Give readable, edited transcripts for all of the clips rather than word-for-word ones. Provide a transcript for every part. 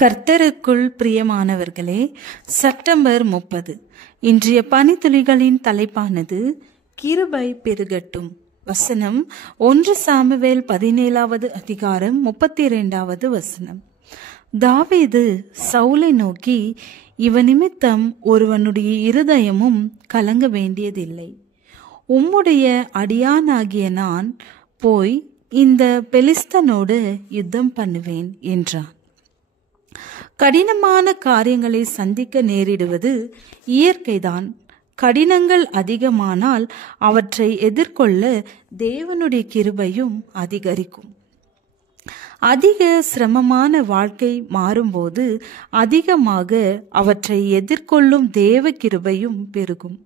கர்த்தருக்குள் பிரியமானவர்களே, செப்டம்பர் 30 இன்றைய பனித்துளிகளின் தலைப்பானது கிருபை பெருகட்டும். வசனம் 1 சாமுவேல் 17 அதிகாரம் 32 வசனம். தாவீது சவுலை நோக்கி, இவன் நிமித்தம் ஒருவனுடைய இருதயமும் கலங்க வேண்டியதில்லை. உம்முடைய அடியானாகிய நான் போய் இந்த பெலிஸ்தனோடு யுத்தம் பண்ணுவேன் என்றான். கடினமான காரியங்களை சந்திக்க நேரிடுவது இயற்கைதான். கடினங்கள் அதிகமானால் அவற்றை எதிர்கொள்ள தேவனுடைய கிருபையும் அதிகரிக்கும். அதிக சிரமமான வாழ்க்கை மாறும்போது அதிகமாக அவற்றை எதிர்கொள்ளும் தேவ கிருபையும் பெருகும்.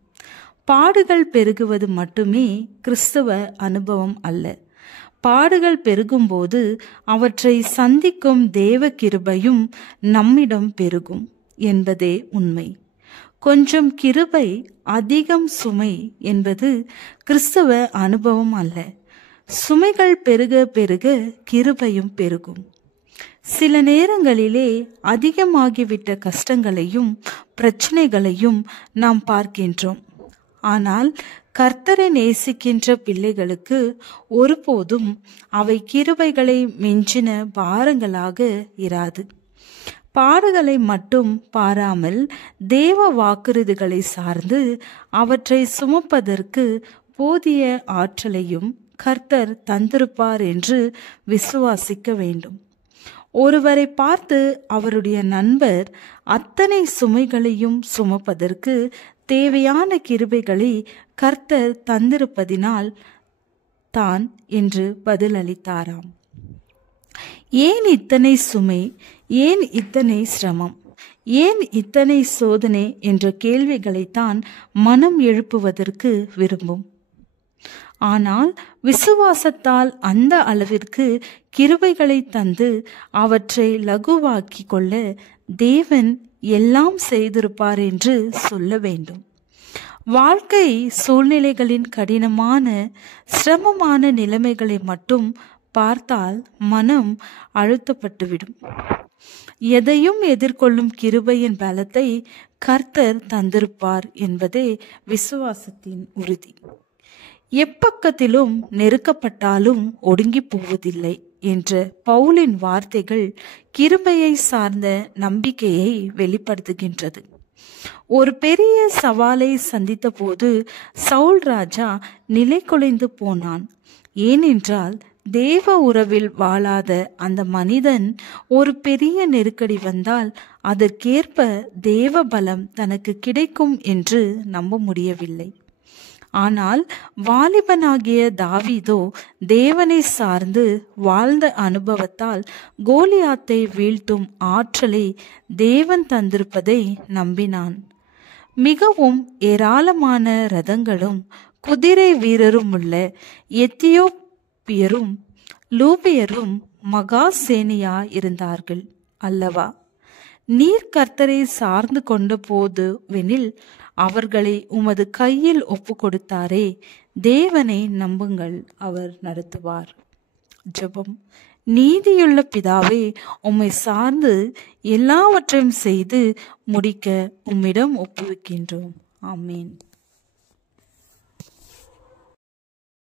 பாடுகள் பெருகுவது மட்டுமே கிறிஸ்தவ அனுபவம் அல்ல. பாடுகள் பெருகும்போது அவற்றை சந்திக்கும் தேவ கிருபையும் நம்மிடம் பெருகும் என்பதே உண்மை. கொஞ்சம் கிருபை அதிகம் சுமை என்பது கிறிஸ்தவ அனுபவம் அல்ல. சுமைகள் பெருக பெருக கிருபையும் பெருகும். சில நேரங்களிலே அதிகமாகிவிட்ட கஷ்டங்களையும் பிரச்சனைகளையும் நாம் பார்க்கின்றோம். ஆனால் கர்த்தரை நேசிக்கின்ற பிள்ளைகளுக்கு ஒருபோதும் அவை கிருபைகளை மிஞ்சின பாரங்களாக இராது. பாடுகளை மட்டும் பாராமல் தேவ வாக்குறுதிகளை சார்ந்து அவற்றை சுமப்பதற்கு போதிய ஆற்றலையும் கர்த்தர் தந்திருப்பார் என்று விசுவாசிக்க வேண்டும். ஒருவரை பார்த்து அவருடைய நண்பர் அத்தனை சுமைகளையும் சுமப்பதற்கு தேவையான கிருபைகளை கர்த்தர் தந்திருப்பதினால் தான் என்று பதிலளித்தாராம். ஏன் இத்தனை சுமை, ஏன் இத்தனை சிரமம், ஏன் இத்தனை சோதனை என்ற கேள்விகளைத்தான் மனம் எழுப்புவதற்கு விரும்பும். ஆனால் விசுவாசத்தால் அந்த அளவிற்கு கிருபைகளை தந்து அவற்றை லகுவாக்கி கொள்ள தேவன் எல்லாம் செய்திருப்பார் என்று சொல்ல வேண்டும். வாழ்க்கை சூழ்நிலைகளின் கடினமான சிரமமான நிலைமைகளை மட்டும் பார்த்தால் மனம் அழுத்தப்பட்டுவிடும். எதையும் எதிர்கொள்ளும் கிருபையின் பலத்தை கர்த்தர் தந்திருப்பார் என்பதே விசுவாசத்தின் உறுதி. எப்பக்கத்திலும் நெருக்கப்பட்டாலும் ஒடுங்கி போவதில்லை என்ற பவுலின் வார்த்தைகள் கிருபையை சார்ந்த நம்பிக்கையை வெளிப்படுத்துகின்றது. ஒரு பெரிய சவாலை சந்தித்த போது சவுல் ராஜா நிலை குலைந்து போனான். ஏனென்றால் தேவ உறவில் வாழாத அந்த மனிதன் ஒரு பெரிய நெருக்கடி வந்தால் அதற்கேற்ப தேவ பலம் தனக்கு கிடைக்கும் என்று நம்ப முடியவில்லை. ஆனால் வாலிபனாகிய தாவீதோ தேவனை சார்ந்து வாழ்ந்த அனுபவத்தால் கோலியாத்தை வீழ்த்தும் ஆற்றலை தேவன் தந்திருப்பதை நம்பினான். மிகவும் ஏராளமான ரதங்களும் குதிரை வீரரும் உள்ள எத்தியோப்பியரும் லூபியரும் மகா சேனையா இருந்தார்கள் அல்லவா? நீர் கர்த்தரை சார்ந்து கொண்ட போதுவெனில் அவர்களை உமது கையில் ஒப்பு கொடுத்தாரே. தேவனை நம்புங்கள், அவர் நடத்துவார். ஜெபம். நீதியுள்ள பிதாவே, உம்மை சார்ந்து எல்லாவற்றையும் செய்து முடிக்க உம்மிடம் ஒப்புவிக்கின்றோம். ஆமேன்.